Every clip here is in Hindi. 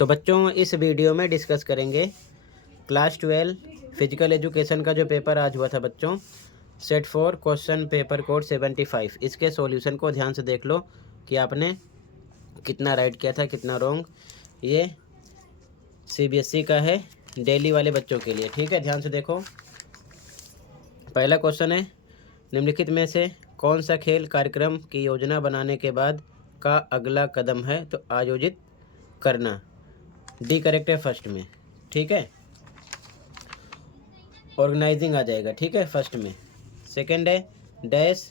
तो बच्चों इस वीडियो में डिस्कस करेंगे क्लास 12 फिजिकल एजुकेशन का जो पेपर आज हुआ था बच्चों, सेट 4 क्वेश्चन पेपर कोड 75। इसके सॉल्यूशन को ध्यान से देख लो कि आपने कितना राइट किया था, कितना रॉन्ग। ये सीबीएसई का है, डेली वाले बच्चों के लिए। ठीक है, ध्यान से देखो। पहला क्वेश्चन है, निम्नलिखित में से कौन सा खेल कार्यक्रम की योजना बनाने के बाद का अगला कदम है तो आयोजित करना। डी करेक्ट है फर्स्ट में। ठीक है, ऑर्गेनाइजिंग आ जाएगा। ठीक है, फर्स्ट में। सेकंड है डैश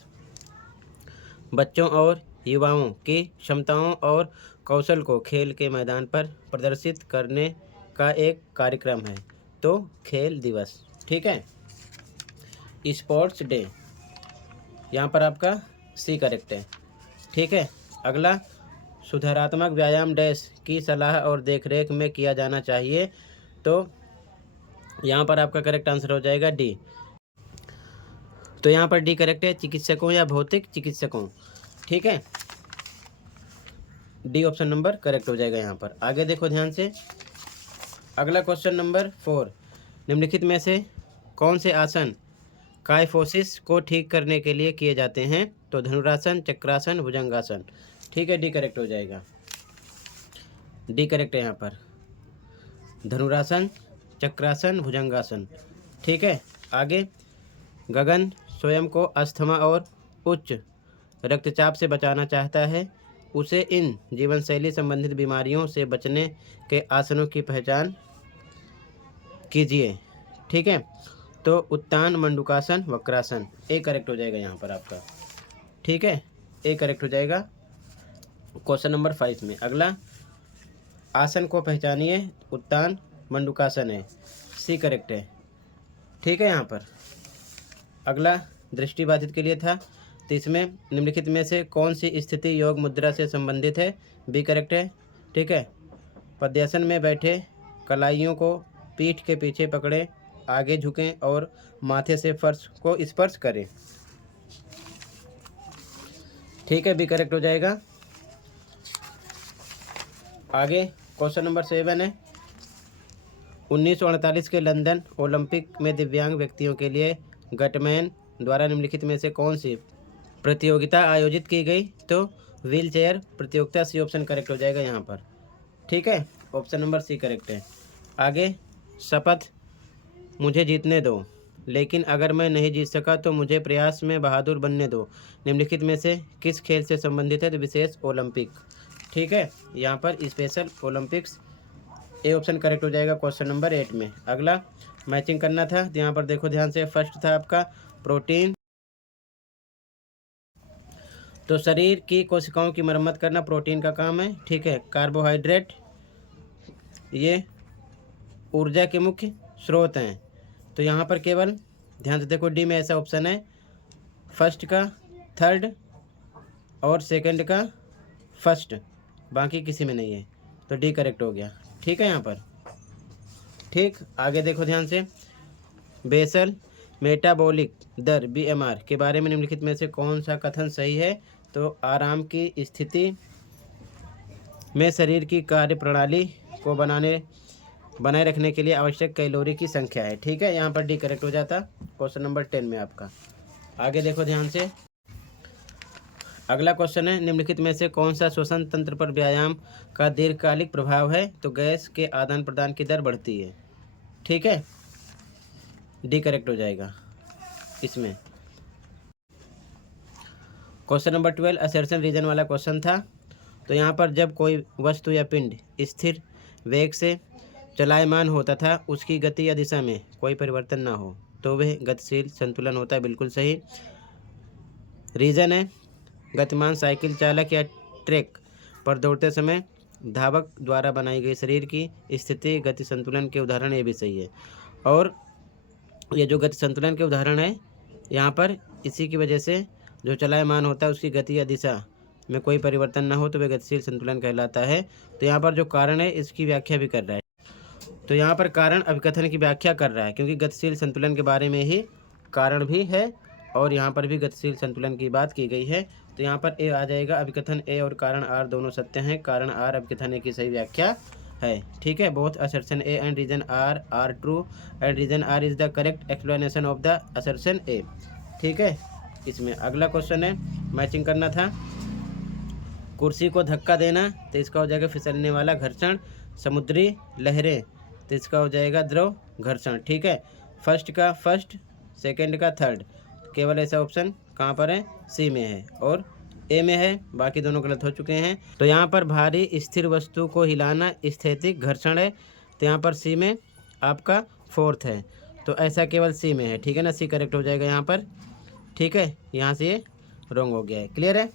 बच्चों और युवाओं की क्षमताओं और कौशल को खेल के मैदान पर प्रदर्शित करने का एक कार्यक्रम है तो खेल दिवस। ठीक है, स्पोर्ट्स डे, यहाँ पर आपका सी करेक्ट है। ठीक है, अगला सुधारात्मक व्यायाम डैश की सलाह और देखरेख में किया जाना चाहिए तो यहाँ पर आपका करेक्ट आंसर हो जाएगा डी। तो यहाँ पर डी करेक्ट है, चिकित्सकों या भौतिक चिकित्सकों। ठीक है, डी ऑप्शन नंबर करेक्ट हो जाएगा यहाँ पर। आगे देखो ध्यान से, अगला क्वेश्चन नंबर 4, निम्नलिखित में से कौन से आसन कायफोसिस को ठीक करने के लिए किए जाते हैं तो धनुरासन, चक्रासन, भुजंगासन। ठीक है, डी करेक्ट हो जाएगा। डी करेक्ट है यहाँ पर, धनुरासन, चक्रासन, भुजंगासन। ठीक है, आगे गगन स्वयं को अस्थमा और उच्च रक्तचाप से बचाना चाहता है, उसे इन जीवन शैली संबंधित बीमारियों से बचने के आसनों की पहचान कीजिए। ठीक है, तो उत्तान, मंडूकासन, वक्रासन। ए करेक्ट हो जाएगा यहाँ पर आपका। ठीक है, ए करेक्ट हो जाएगा क्वेश्चन नंबर 5 में। अगला आसन को पहचानिए, उत्तान मंडूकासन है, सी करेक्ट है। ठीक है, यहाँ पर अगला दृष्टिबाधित के लिए था, तो इसमें निम्नलिखित में से कौन सी स्थिति योग मुद्रा से संबंधित है। बी करेक्ट है। ठीक है, पद्यासन में बैठे कलाइयों को पीठ के पीछे पकड़े, आगे झुकें और माथे से फर्श को स्पर्श करें। ठीक है, बी करेक्ट हो जाएगा। आगे क्वेश्चन नंबर 7 है, 1948 के लंदन ओलंपिक में दिव्यांग व्यक्तियों के लिए गटमैन द्वारा निम्नलिखित में से कौन सी प्रतियोगिता आयोजित की गई तो व्हील चेयर प्रतियोगिता। सी ऑप्शन करेक्ट हो जाएगा यहाँ पर। ठीक है, ऑप्शन नंबर सी करेक्ट है। आगे शपथ, मुझे जीतने दो, लेकिन अगर मैं नहीं जीत सका तो मुझे प्रयास में बहादुर बनने दो, निम्नलिखित में से किस खेल से संबंधित है तो विशेष ओलंपिक। ठीक है, यहाँ पर special Olympics. A option correct हो जाएगा क्वेश्चन नंबर 8 में। अगला मैचिंग करना था, तो यहाँ पर देखो ध्यान से, फर्स्ट था आपका प्रोटीन, तो शरीर की कोशिकाओं की मरम्मत करना प्रोटीन का काम है। ठीक है, कार्बोहाइड्रेट ये ऊर्जा के मुख्य स्रोत हैं, तो यहाँ पर केवल ध्यान से देखो, डी में ऐसा ऑप्शन है, फर्स्ट का थर्ड और सेकंड का फर्स्ट, बाकी किसी में नहीं है, तो डी करेक्ट हो गया। ठीक है यहाँ पर। ठीक, आगे देखो ध्यान से, बेसल मेटाबॉलिक दर बीएमआर के बारे में निम्नलिखित में से कौन सा कथन सही है तो आराम की स्थिति में शरीर की कार्यप्रणाली को बनाए रखने के लिए आवश्यक कैलोरी की संख्या है। ठीक है, यहाँ पर डी करेक्ट हो जाता क्वेश्चन नंबर 10 में आपका। आगे देखो ध्यान से, अगला क्वेश्चन है, निम्नलिखित में से कौन सा श्वसन तंत्र पर व्यायाम का दीर्घकालिक प्रभाव है तो गैस के आदान प्रदान की दर बढ़ती है। ठीक है, डी करेक्ट हो जाएगा इसमें। क्वेश्चन नंबर 12 असर्शन रीजन वाला क्वेश्चन था, तो यहाँ पर जब कोई वस्तु या पिंड स्थिर वेग से चलायमान हो तथा उसकी गति या दिशा में कोई परिवर्तन ना हो तो वह गतिशील संतुलन होता है। बिल्कुल सही। रीजन है गतिमान साइकिल चालक या ट्रैक पर दौड़ते समय धावक द्वारा बनाई गई शरीर की स्थिति गति संतुलन के उदाहरण, ये भी सही है। और ये जो गति संतुलन के उदाहरण है यहाँ पर, इसी की वजह से जो चलायमान होता है उसकी गति या दिशा में कोई परिवर्तन ना हो तो वह गतिशील संतुलन कहलाता है। तो यहाँ पर जो कारण है इसकी व्याख्या भी कर रहा है, तो यहाँ पर कारण अभिकथन की व्याख्या कर रहा है क्योंकि गतिशील संतुलन के बारे में ही कारण भी है और यहाँ पर भी गतिशील संतुलन की बात की गई है। तो यहाँ पर ए आ जाएगा, अभिकथन ए और कारण आर दोनों सत्य हैं, कारण आर अभिकथन ए की सही व्याख्या है। ठीक है, both assertion A and reason are true and reason R is the correct explanation of the assertion A. ठीक है, इसमें अगला क्वेश्चन है, मैचिंग करना था। कुर्सी को धक्का देना तो इसका हो जाएगा फिसलने वाला घर्षण। समुद्री लहरें तो इसका हो जाएगा द्रव घर्षण। ठीक है, फर्स्ट का फर्स्ट, सेकंड का थर्ड, केवल ऐसा ऑप्शन कहाँ पर है, सी में है और ए में है, बाकी दोनों गलत हो चुके हैं। तो यहाँ पर भारी स्थिर वस्तु को हिलाना स्थैतिक घर्षण है, तो यहाँ पर सी में आपका फोर्थ है, तो ऐसा केवल सी में है। ठीक है ना, सी करेक्ट हो जाएगा यहाँ पर। ठीक है, यहाँ से ये रॉन्ग हो गया है, क्लियर है।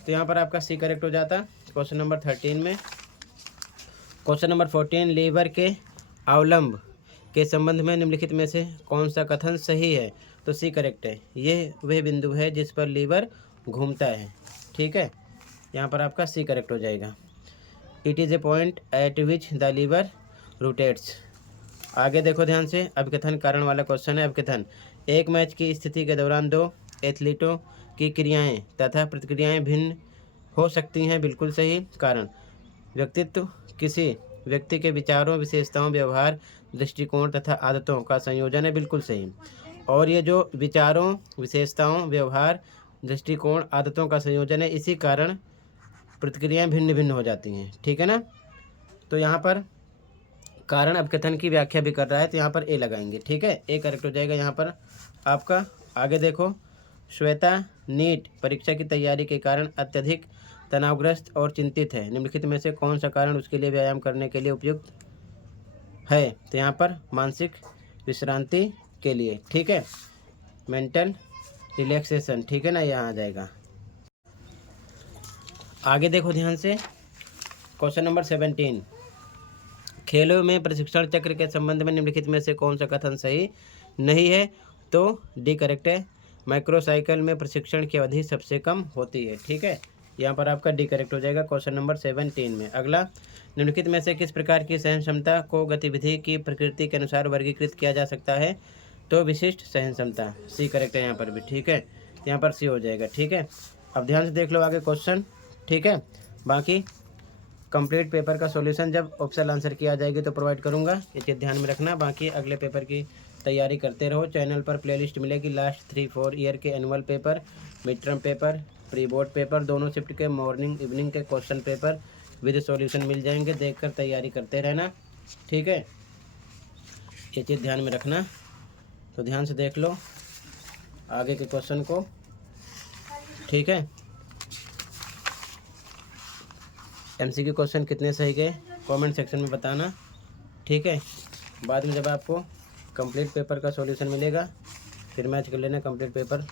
तो यहाँ पर आपका सी करेक्ट हो जाता। क्वेश्चन नंबर 13 में, क्वेश्चन नंबर 14, लीवर के अवलंब के संबंध में निम्नलिखित में से कौन सा कथन सही है, तो सी करेक्ट है। ये वह बिंदु है जिस पर लीवर घूमता है। ठीक है, यहाँ पर आपका सी करेक्ट हो जाएगा। It is a point at which the lever rotates. आगे देखो ध्यान से, अभिकथन कारण वाला क्वेश्चन है। अभिकथन, एक मैच की स्थिति के दौरान दो एथलीटों की क्रियाएं तथा प्रतिक्रियाएं भिन्न हो सकती हैं, बिल्कुल सही। कारण, व्यक्तित्व किसी व्यक्ति के विचारों, विशेषताओं, व्यवहार, दृष्टिकोण तथा आदतों का संयोजन है, बिल्कुल सही। और ये जो विचारों, विशेषताओं, व्यवहार, दृष्टिकोण, आदतों का संयोजन है, इसी कारण प्रतिक्रियाएं भिन्न भिन्न हो जाती हैं। ठीक है ना, तो यहाँ पर कारण अभिकथन की व्याख्या भी कर रहा है, तो यहाँ पर ए लगाएंगे। ठीक है, ए करेक्ट हो जाएगा यहाँ पर आपका। आगे देखो, श्वेता नीट परीक्षा की तैयारी के कारण अत्यधिक तनावग्रस्त और चिंतित है। निम्नलिखित में से कौन सा कारण उसके लिए व्यायाम करने के लिए उपयुक्त है, तो यहाँ पर मानसिक विश्रांति के लिए। ठीक है, मेंटल रिलैक्सेशन। ठीक है ना, यहाँ आ जाएगा। आगे देखो ध्यान से, क्वेश्चन नंबर 17, खेलों में प्रशिक्षण चक्र के संबंध में निम्नलिखित में से कौन सा कथन सही नहीं है, तो डी करेक्ट है। माइक्रोसाइकिल में प्रशिक्षण की अवधि सबसे कम होती है। ठीक है, यहाँ पर आपका डी करेक्ट हो जाएगा क्वेश्चन नंबर 17 में। अगला, निम्नलिखित में से किस प्रकार की सहन क्षमता को गतिविधि की प्रकृति के अनुसार वर्गीकृत किया जा सकता है, तो विशिष्ट सहन क्षमता। सी करेक्ट है यहाँ पर भी। ठीक है, यहाँ पर सी हो जाएगा। ठीक है, अब ध्यान से देख लो आगे क्वेश्चन। ठीक है, बाकी कंप्लीट पेपर का सॉल्यूशन जब ऑप्शनल आंसर की आ जाएगी तो प्रोवाइड करूँगा, ये चीज़ ध्यान में रखना। बाकी अगले पेपर की तैयारी करते रहो। चैनल पर प्लेलिस्ट मिलेगी, लास्ट 3-4 ईयर के annual paper, mid term paper, pre board paper, दोनों शिफ्ट के मॉर्निंग इवनिंग के क्वेश्चन पेपर विद सॉल्यूशन मिल जाएंगे, देखकर तैयारी करते रहना। ठीक है, ये चीज़ ध्यान में रखना। तो ध्यान से देख लो आगे के क्वेश्चन को। ठीक है, एमसीक्यू क्वेश्चन कितने सही गए कमेंट सेक्शन में बताना। ठीक है, बाद में जब आपको कंप्लीट पेपर का सॉल्यूशन मिलेगा फिर मैच कर लेना कंप्लीट पेपर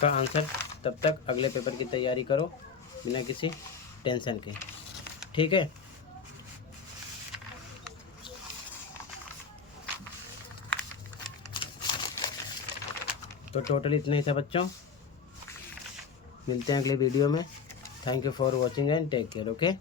का आंसर। तब तक अगले पेपर की तैयारी करो बिना किसी टेंशन के। ठीक है, तो टोटल इतना ही था बच्चों। मिलते हैं अगले वीडियो में। Thank you for watching and take care. Okay.